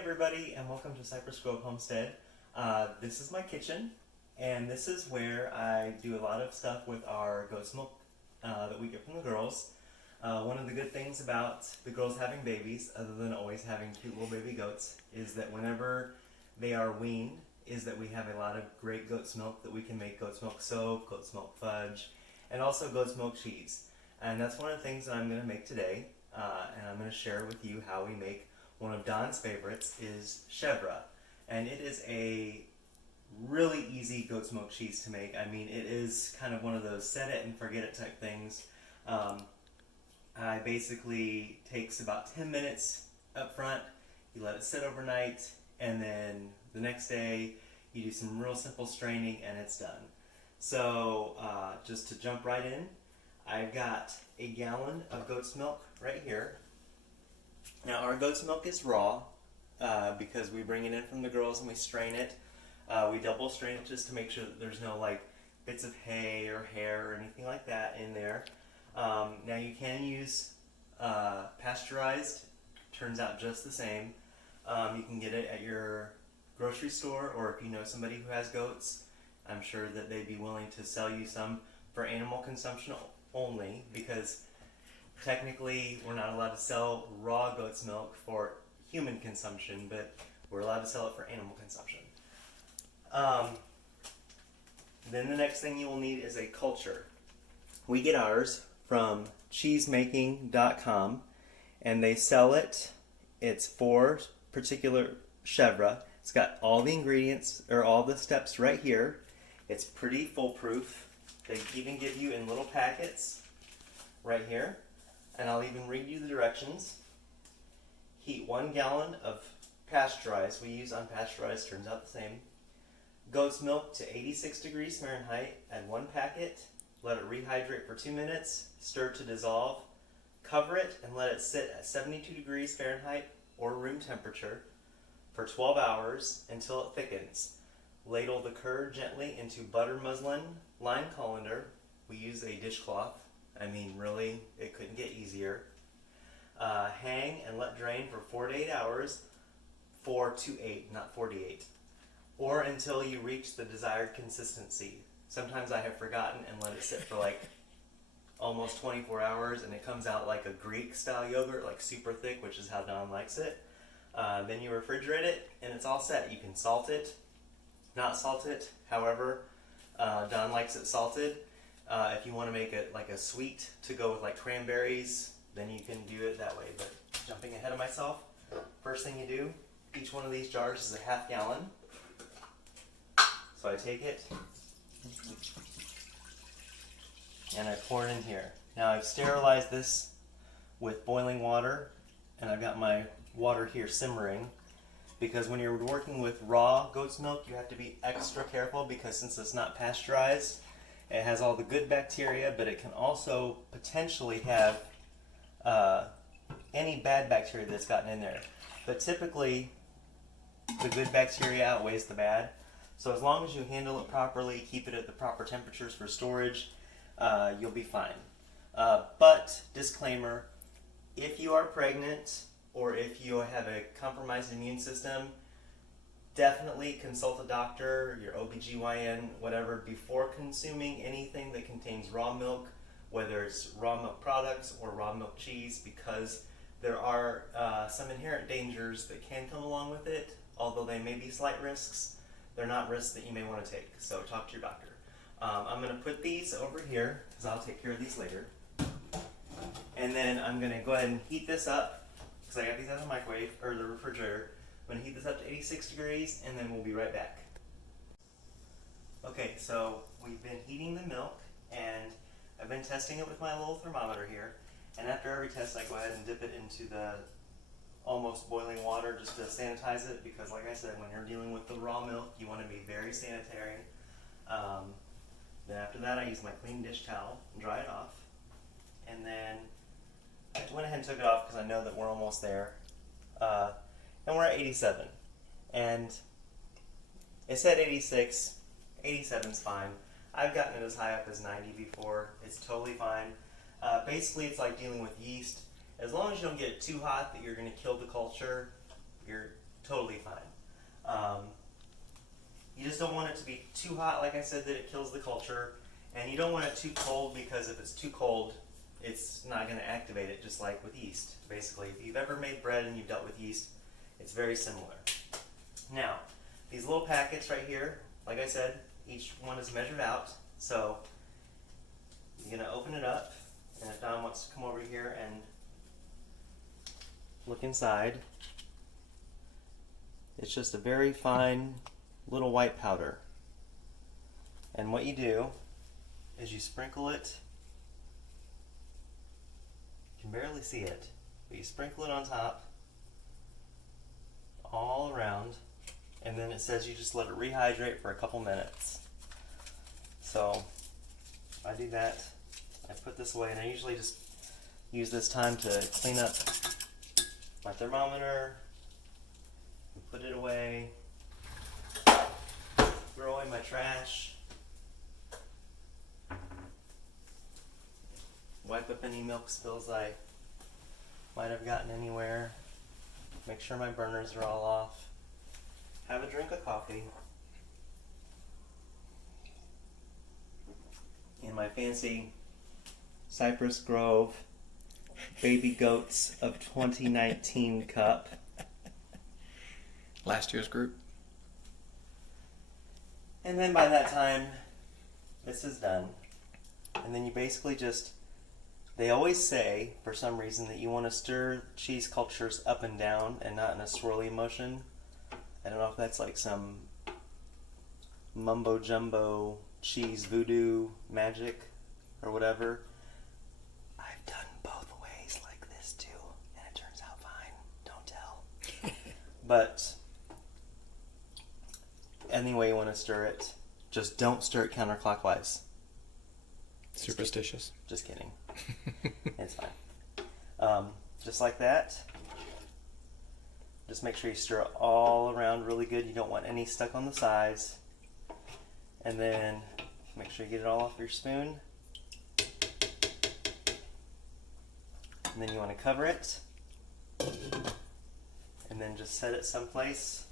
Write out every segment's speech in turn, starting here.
everybody, and welcome to Cypress Grove Homestead. This is my kitchen, and this is where I do a lot of stuff with our goat's milk that we get from the girls. One of the good things about the girls having babies, other than always having cute little baby goats, is that whenever they are weaned, is that we have a lot of great goat's milk that we can make goat's milk soap, goat's milk fudge, and also goat's milk cheese. And that's one of the things that I'm going to make today, and I'm going to share with you how we make one of Don's favorites is Chevre, and it is a really easy goat's milk cheese to make. I mean, it is kind of one of those set it and forget it type things. I basically takes about 10 minutes up front, you let it sit overnight, and then the next day you do some real simple straining and it's done. So just to jump right in, I've got a gallon of goat's milk right here. Now our goat's milk is raw because we bring it in from the girls and we strain it. We double strain it just to make sure that there's no like bits of hay or hair or anything like that in there. Now you can use pasteurized, turns out just the same. You can get it at your grocery store, or if you know somebody who has goats, I'm sure that they'd be willing to sell you some for animal consumption only, because technically we're not allowed to sell raw goat's milk for human consumption, but we're allowed to sell it for animal consumption. Then the next thing you will need is a culture. We get ours from cheesemaking.com, and they sell it. It's for particular Chevre. It's got all the ingredients, or all the steps right here. It's pretty foolproof. They even give you in little packets right here. And I'll even read you the directions. Heat 1 gallon of pasteurized, we use unpasteurized, turns out the same, goat's milk to 86 degrees Fahrenheit, add 1 packet, let it rehydrate for 2 minutes, stir to dissolve, cover it and let it sit at 72 degrees Fahrenheit or room temperature for 12 hours until it thickens. Ladle the curd gently into butter muslin lined colander. We use a dishcloth. I mean, really, it couldn't get easier. Hang and let drain for 4 to 8 hours, 4 to 8, not 48, or until you reach the desired consistency. Sometimes I have forgotten and let it sit for like almost 24 hours, and it comes out like a Greek-style yogurt, like super thick, which is how Don likes it. Then you refrigerate it, and it's all set. You can salt it, not salt it. However, Don likes it salted. If you want to make it like a sweet to go with like cranberries, then you can do it that way. But jumping ahead of myself, first thing you do, each one of these jars is a half gallon. So I take it and I pour it in here. Now I've sterilized this with boiling water, and I've got my water here simmering, because when you're working with raw goat's milk, you have to be extra careful, because since it's not pasteurized, it has all the good bacteria, but it can also potentially have any bad bacteria that's gotten in there. But typically, the good bacteria outweighs the bad. So as long as you handle it properly, keep it at the proper temperatures for storage, you'll be fine. But, disclaimer, if you are pregnant or if you have a compromised immune system, definitely consult a doctor, your OBGYN, whatever, before consuming anything that contains raw milk, whether it's raw milk products or raw milk cheese, because there are some inherent dangers that can come along with it. Although they may be slight risks, they're not risks that you may want to take. So talk to your doctor. I'm going to put these over here, because I'll take care of these later. And then I'm going to go ahead and heat this up, because I got these out of the microwave, or the refrigerator. I'm going to heat this up to 86 degrees, and then we'll be right back. Okay, so we've been heating the milk, and I've been testing it with my little thermometer here. And after every test, I go ahead and dip it into the almost boiling water just to sanitize it, because like I said, when you're dealing with the raw milk, you want to be very sanitary. Then after that, I use my clean dish towel and dry it off. And then I went ahead and took it off because I know that we're almost there. And we're at 87. And it said 86. 87's fine. I've gotten it as high up as 90 before. It's totally fine. Basically, it's like dealing with yeast. As long as you don't get it too hot that you're going to kill the culture, you're totally fine. You just don't want it to be too hot, like I said, that it kills the culture, and you don't want it too cold, because if it's too cold, it's not going to activate it, just like with yeast. Basically, if you've ever made bread and you've dealt with yeast, it's very similar. Now, these little packets right here, like I said, each one is measured out, so you're going to open it up, and if Don wants to come over here and look inside, it's just a very fine little white powder. And what you do is you sprinkle it. You can barely see it, but you sprinkle it on top, all around, and then it says you just let it rehydrate for a couple minutes. So I do that. I put this away, and I usually just use this time to clean up my thermometer and put it away. Throw away my trash. Wipe up any milk spills I might have gotten anywhere. Make sure my burners are all off. Have a drink of coffee. In my fancy Cypress Grove Baby Goats of 2019 cup. Last year's group. And then by that time, this is done. And then you basically just, they always say, for some reason, that you want to stir cheese cultures up and down and not in a swirly motion. I don't know if that's like some mumbo jumbo cheese voodoo magic or whatever. I've done both ways like this too, and it turns out fine. Don't tell. But any way you want to stir it, just don't stir it counterclockwise. Superstitious. Just kidding. It's fine. Just like that. Just make sure you stir it all around really good. You don't want any stuck on the sides. And then make sure you get it all off your spoon. And then you want to cover it. And then just set it someplace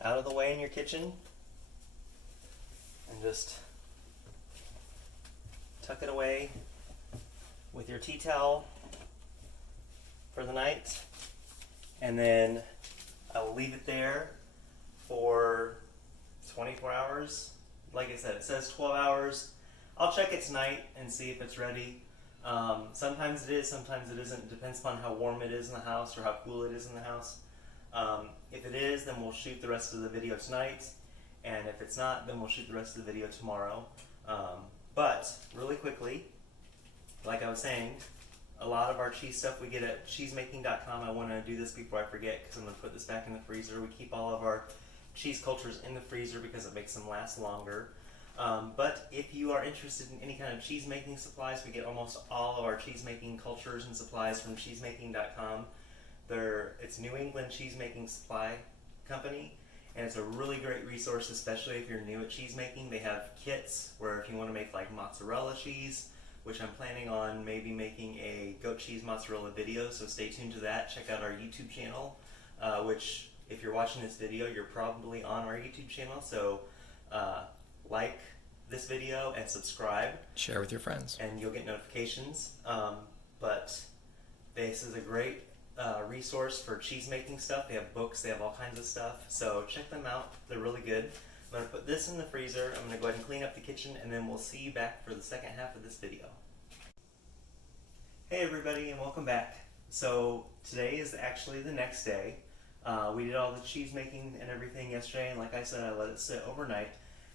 out of the way in your kitchen. And just tuck it away with your tea towel for the night. And then I will leave it there for 24 hours. Like I said, it says 12 hours. I'll check it tonight and see if it's ready. Sometimes it is, sometimes it isn't. It depends upon how warm it is in the house or how cool it is in the house. If it is, then we'll shoot the rest of the video tonight. And if it's not, then we'll shoot the rest of the video tomorrow. But really quickly, like I was saying, a lot of our cheese stuff we get at cheesemaking.com. I want to do this before I forget, because I'm going to put this back in the freezer. We keep all of our cheese cultures in the freezer because it makes them last longer. But if you are interested in any kind of cheese making supplies, we get almost all of our cheese making cultures and supplies from cheesemaking.com. It's New England Cheese Making Supply Company, and it's a really great resource, especially if you're new at cheese making. They have kits where if you want to make like mozzarella cheese, which I'm planning on maybe making a goat cheese mozzarella video, so stay tuned to that. Check out our YouTube channel, which if you're watching this video, you're probably on our YouTube channel, so like this video and subscribe. Share with your friends. And you'll get notifications. But this is a great resource for cheese making stuff. They have books, they have all kinds of stuff, so check them out. They're really good. I'm going to put this in the freezer. I'm going to go ahead and clean up the kitchen, and then we'll see you back for the second half of this video. Hey everybody, and welcome back. So today is actually the next day. We did all the cheese making and everything yesterday, and like I said, I let it sit overnight.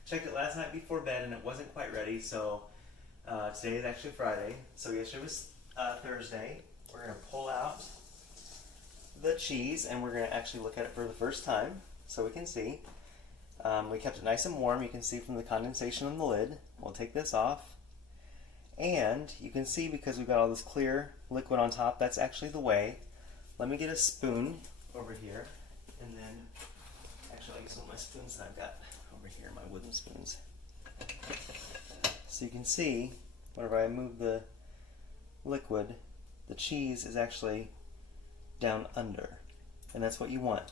Checked it last night before bed, and it wasn't quite ready, so today is actually Friday. So yesterday was Thursday. We're going to pull out the cheese, and we're going to actually look at it for the first time so we can see. We kept it nice and warm. You can see from the condensation on the lid. We'll take this off, and you can see because we've got all this clear liquid on top, that's actually the way. Let me get a spoon over here, and then actually I'll use some of my spoons that I've got over here, my wooden spoons. So you can see whenever I move the liquid, the cheese is actually down under, and that's what you want.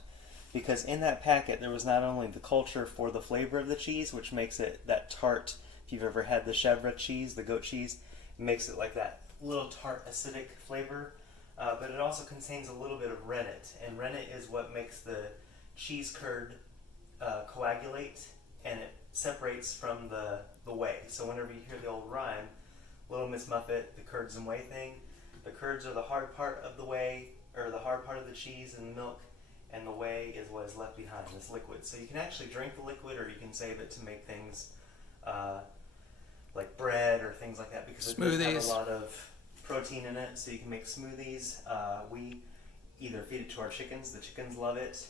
because in that packet there was not only the culture for the flavor of the cheese, which makes it that tart. If you've ever had the Chevre cheese, the goat cheese, it makes it like that little tart acidic flavor, but it also contains a little bit of rennet, and rennet is what makes the cheese curd coagulate, and it separates from the whey. So whenever you hear the old rhyme, Little Miss Muffet, the curds and whey thing, the curds are the hard part of the whey, or the hard part of the cheese and the milk, and the whey is what is left behind, this liquid. So you can actually drink the liquid, or you can save it to make things like bread or things like that, because it does have a lot of protein in it. So you can make smoothies. We either feed it to our chickens. The chickens love it.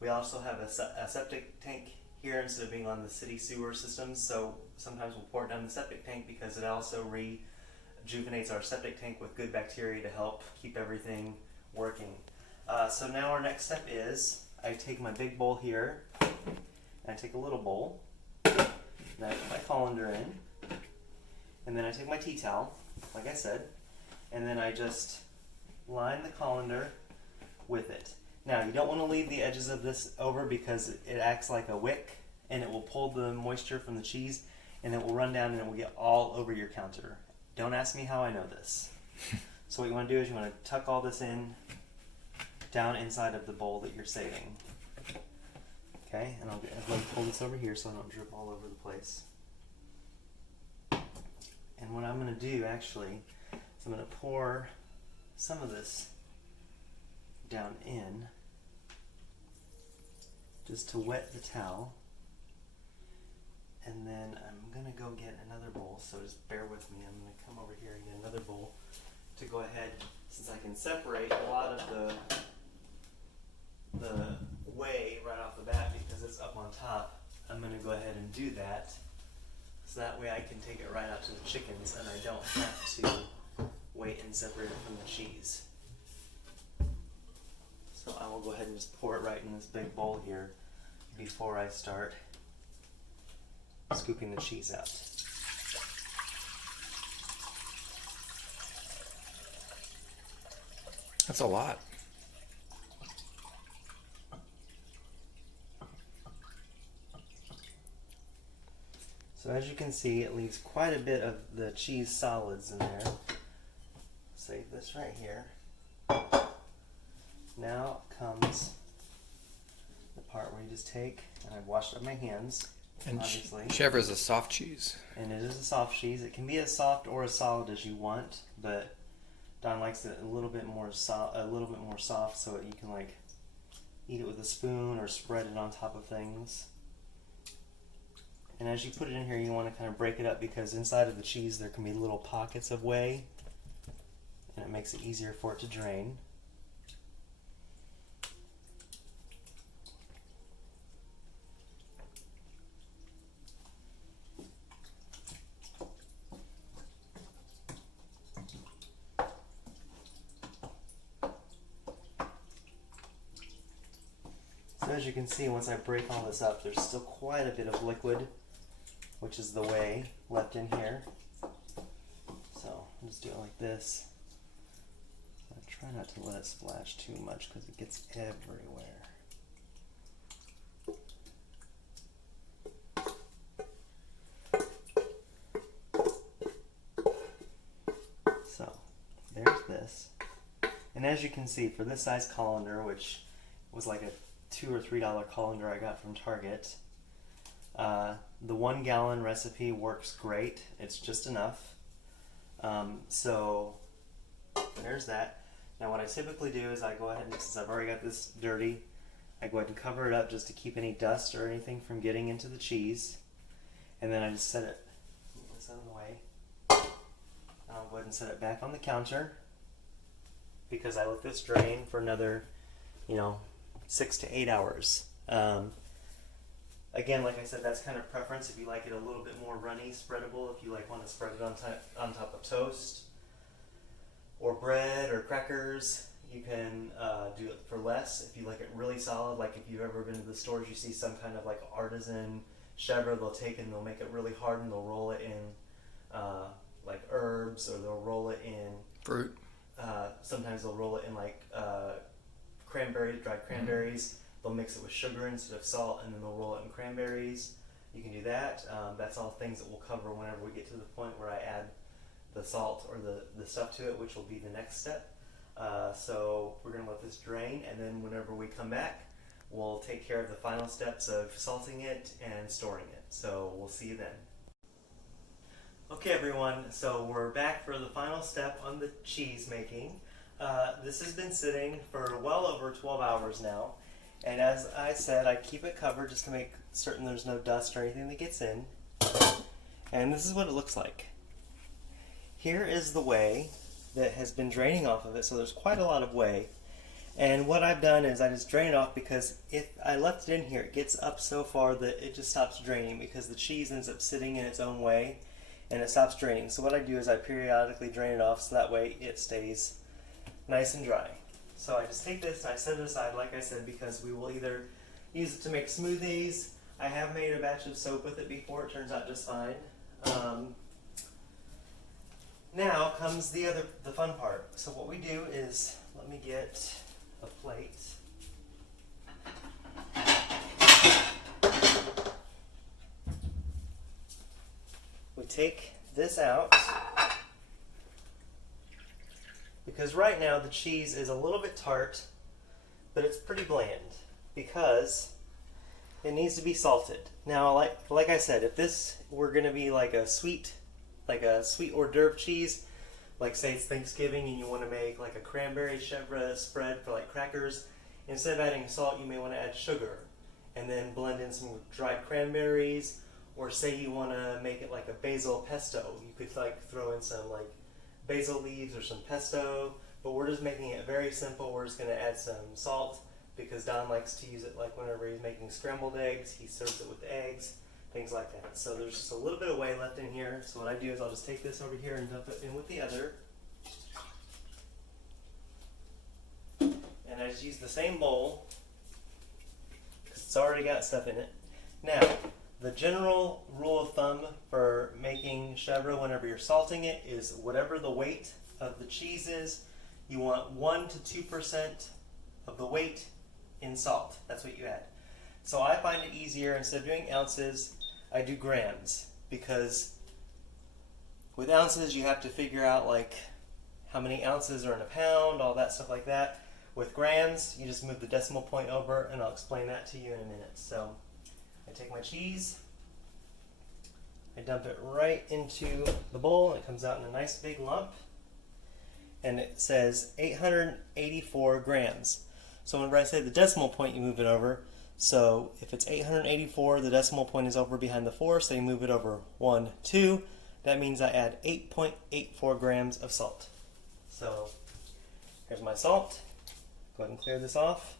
We also have a septic tank here instead of being on the city sewer systems. So sometimes we'll pour it down the septic tank because it also rejuvenates our septic tank with good bacteria to help keep everything working. So now our next step is I take my big bowl here, and I take a little bowl, and I put my colander in, and then I take my tea towel, like I said, and then I just line the colander with it. Now, you don't want to leave the edges of this over because it acts like a wick, and it will pull the moisture from the cheese, and it will run down and it will get all over your counter. Don't ask me how I know this. So what you want to do is you want to tuck all this in down inside of the bowl that you're saving. Okay, and I'll pull this over here so I don't drip all over the place. And what I'm going to do actually is I'm going to pour some of this down in just to wet the towel, and then I'm going to go get another bowl, so just bear with me. I'm going to come over here and get another bowl to go ahead, since I can separate a lot of the whey right off the bat because it's up on top. I'm going to go ahead and do that, so that way I can take it right out to the chickens and I don't have to wait and separate it from the cheese. So I will go ahead and just pour it right in this big bowl here before I start scooping the cheese out. That's a lot. So as you can see, it leaves quite a bit of the cheese solids in there. Save this right here. Now comes the part where you just take, and I've washed up my hands, And obviously. Chevre is a soft cheese. And it is a soft cheese. It can be as soft or as solid as you want, but Don likes it a little bit more soft, so you can like eat it with a spoon or spread it on top of things. And as you put it in here, you want to kind of break it up because inside of the cheese there can be little pockets of whey, and it makes it easier for it to drain. So as you can see, once I break all this up, there's still quite a bit of liquid, which is the whey, left in here. So I'll just do it like this. I try not to let it splash too much because it gets everywhere. So there's this. And as you can see, for this size colander, which was like a $2 or $3 colander I got from Target, the 1 gallon recipe works great. It's just enough. So there's that. Now what I typically do is I go ahead and, since I've already got this dirty, I go ahead and cover it up just to keep any dust or anything from getting into the cheese. And then I just set it, move this out of the way. And I'll go ahead and set it back on the counter because I let this drain for another, 6 to 8 hours. Again, like I said, that's kind of preference. If you like it a little bit more runny, spreadable, if you want to spread it on top of toast or bread or crackers, you can do it for less. If you like it really solid, like if you've ever been to the stores, you see some kind of like artisan Chevre, they'll take and they'll make it really hard and they'll roll it in like herbs, or they'll roll it in fruit. Sometimes they'll roll it in like cranberries, dried cranberries. they'll mix it with sugar instead of salt, and then they'll roll it in cranberries. You can do that. That's all things that we'll cover whenever we get to the point where I add the salt or the stuff to it, which will be the next step. So we're going to let this drain, and then whenever we come back, we'll take care of the final steps of salting it and storing it. So we'll see you then. Okay everyone, so we're back for the final step on the cheese making. This has been sitting for well over 12 hours now, and as I said, I keep it covered just to make certain there's no dust or anything that gets in. And this is what it looks like. Here is the whey that has been draining off of it, so there's quite a lot of whey. And what I've done is I just drain it off, because if I left it in here, it gets up so far that it just stops draining, because the cheese ends up sitting in its own whey and it stops draining. So what I do is I periodically drain it off so that way it stays nice and dry. So I just take this and I set it aside, like I said, because we will either use it to make smoothies. I have made a batch of soap with it before, it turns out just fine. Now comes the fun part. So what we do is, let me get a plate. We take this out, because right now the cheese is a little bit tart, but it's pretty bland because it needs to be salted. Now, like I said, if this were going to be like a sweet hors d'oeuvre cheese, like say it's Thanksgiving and you want to make like a cranberry Chevre spread for like crackers, instead of adding salt, you may want to add sugar and then blend in some dried cranberries. Or say you want to make it like a basil pesto, you could like throw in some like basil leaves or some pesto. But we're just making it very simple. We're just going to add some salt, because Don likes to use it like whenever he's making scrambled eggs. He serves it with eggs, things like that. So there's just a little bit of whey left in here. So what I do is I'll just take this over here and dump it in with the other. And I just use the same bowl, because it's already got stuff in it. Now, the general rule of thumb for making Chevre whenever you're salting it is whatever the weight of the cheese is, you want 1 to 2% of the weight in salt. That's what you add. So I find it easier, instead of doing ounces, I do grams, because with ounces you have to figure out like how many ounces are in a pound, all that stuff like that. With grams, you just move the decimal point over, and I'll explain that to you in a minute. So I take my cheese, I dump it right into the bowl, and it comes out in a nice big lump, and it says 884 grams. So whenever I say the decimal point, you move it over. So if it's 884, the decimal point is over behind the 4, so you move it over 1, 2. That means I add 8.84 grams of salt. So here's my salt. Go ahead and clear this off.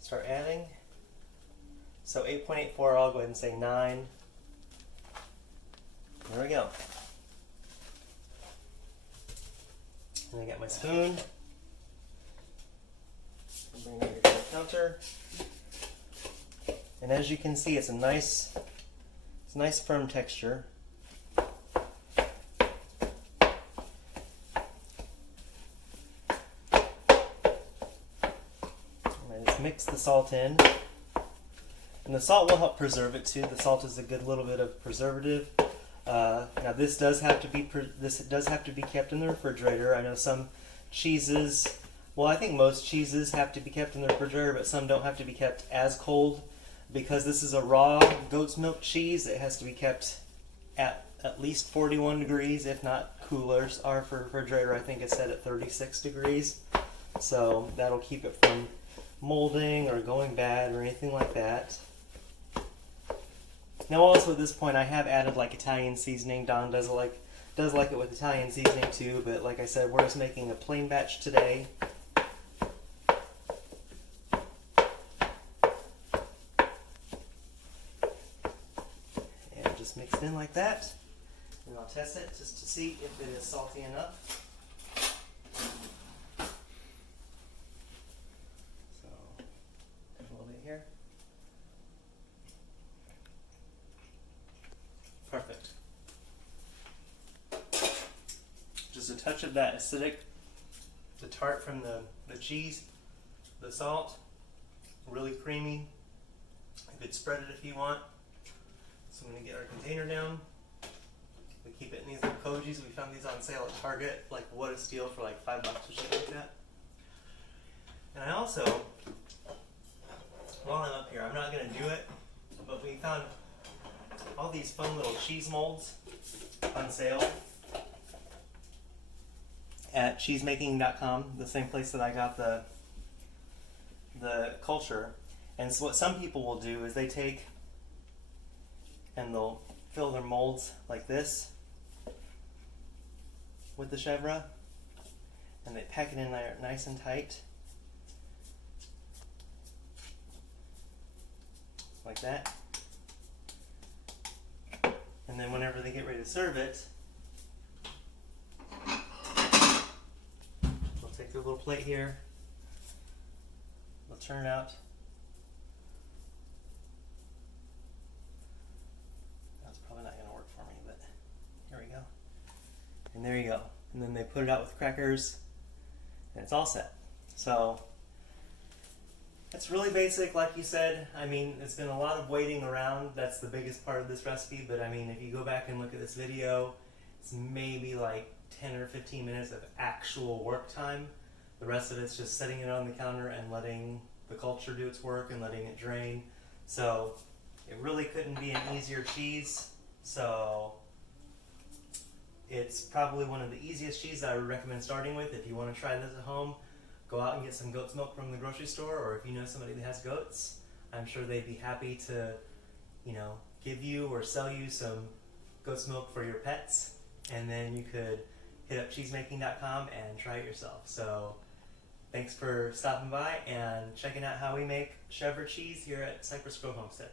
Start adding. So 8.84, I'll go ahead and say 9. There we go. And I got my spoon. Bring it here to the counter. And as you can see, it's a nice firm texture. Mix the salt in, and the salt will help preserve it too. The salt is a good little bit of preservative. Now this does have to be kept in the refrigerator. I know some cheeses, well, I think most cheeses have to be kept in the refrigerator, but some don't have to be kept as cold. Because this is a raw goat's milk cheese, it has to be kept at least 41 degrees, if not cooler. Our refrigerator, I think, is set at 36 degrees, so that'll keep it from molding or going bad or anything like that. Now also at this point I have added like Italian seasoning. Don does like it with Italian seasoning too, but like I said, we're just making a plain batch today. And just mix it in like that. And I'll test it just to see if it is salty enough. Here. Perfect. Just a touch of that acidic, the tart from the cheese, the salt, really creamy. You could spread it if you want. So I'm going to get our container down. We keep it in these little kojis. We found these on sale at Target, like what a steal for like $5 or something like that. And I also, while I'm up here, I'm not going to do it, but we found all these fun little cheese molds on sale at cheesemaking.com, the same place that I got the culture. And so what some people will do is they take and they'll fill their molds like this with the Chevre, and they pack it in there nice and tight, like that. And then whenever they get ready to serve it, they'll take their little plate here, they'll turn it out. That's probably not going to work for me, but here we go. And there you go. And then they put it out with crackers, and it's all set. So it's really basic, like you said. I mean, it's been a lot of waiting around. That's the biggest part of this recipe. But I mean, if you go back and look at this video, it's maybe like 10 or 15 minutes of actual work time. The rest of it's just setting it on the counter and letting the culture do its work and letting it drain. So it really couldn't be an easier cheese. So it's probably one of the easiest cheeses I would recommend starting with. If you want to try this at home, go out and get some goat's milk from the grocery store, or if you know somebody that has goats, I'm sure they'd be happy to, give you or sell you some goat's milk for your pets. And then you could hit up cheesemaking.com and try it yourself. So thanks for stopping by and checking out how we make Chevre cheese here at Cypress Grove Homestead.